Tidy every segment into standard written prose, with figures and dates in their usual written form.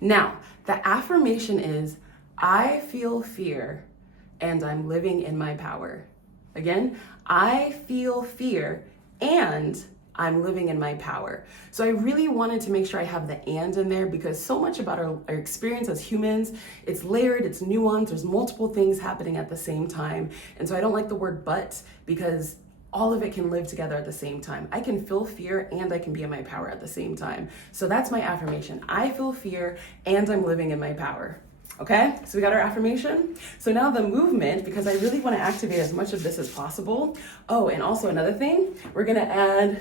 Now, the affirmation is, I feel fear and I'm living in my power. Again, I feel fear and I'm living in my power. So I really wanted to make sure I have the and in there because so much about our experience as humans, it's layered, it's nuanced, there's multiple things happening at the same time. And so I don't like the word but because all of it can live together at the same time. I can feel fear and I can be in my power at the same time. So that's my affirmation. I feel fear and I'm living in my power. Okay, so we got our affirmation. So now the movement, because I really want to activate as much of this as possible. Oh, and also another thing, we're gonna add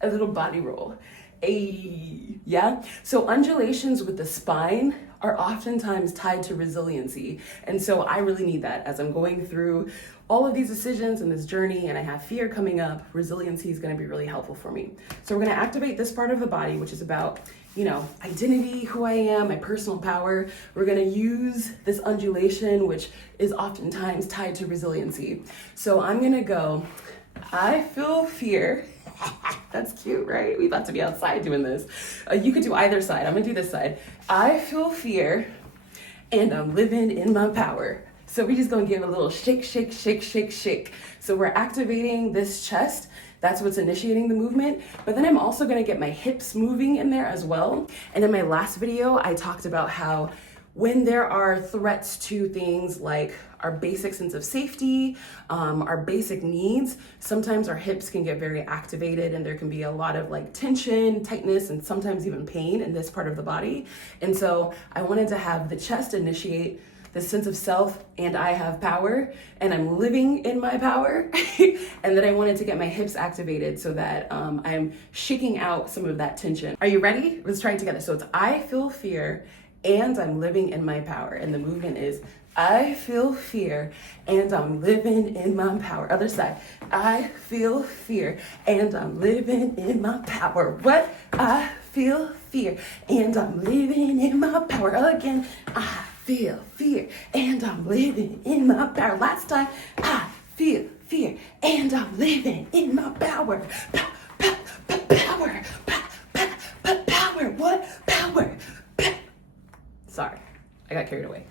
a little body roll. Yeah? So undulations with the spine are oftentimes tied to resiliency. And so I really need that as I'm going through all of these decisions and this journey and I have fear coming up, resiliency is gonna be really helpful for me. So we're gonna activate this part of the body, which is about, identity, who I am, my personal power. We're gonna use this undulation, which is oftentimes tied to resiliency. So I'm gonna go, I feel fear. That's cute, right? We about to be outside doing this. You could do either side. I'm gonna do this side. I feel fear and I'm living in my power. So we're just gonna give a little shake, shake, shake, shake, shake. So we're activating this chest. That's what's initiating the movement. But then I'm also gonna get my hips moving in there as well. And in my last video, I talked about how when there are threats to things like our basic sense of safety, our basic needs, sometimes our hips can get very activated and there can be a lot of like tension, tightness, and sometimes even pain in this part of the body. And so I wanted to have the chest initiate this sense of self and I have power and I'm living in my power. And then I wanted to get my hips activated so that I'm shaking out some of that tension. Are you ready? Let's try it together. So it's I feel fear and I'm living in my power. And the movement is I feel fear and I'm living in my power. Other side. I feel fear and I'm living in my power. What? I feel fear and I'm living in my power. Again, I feel fear and I'm living in my power. Last time, I feel fear and I'm living in my power. Power. Power. What? Power. Sorry, I got carried away.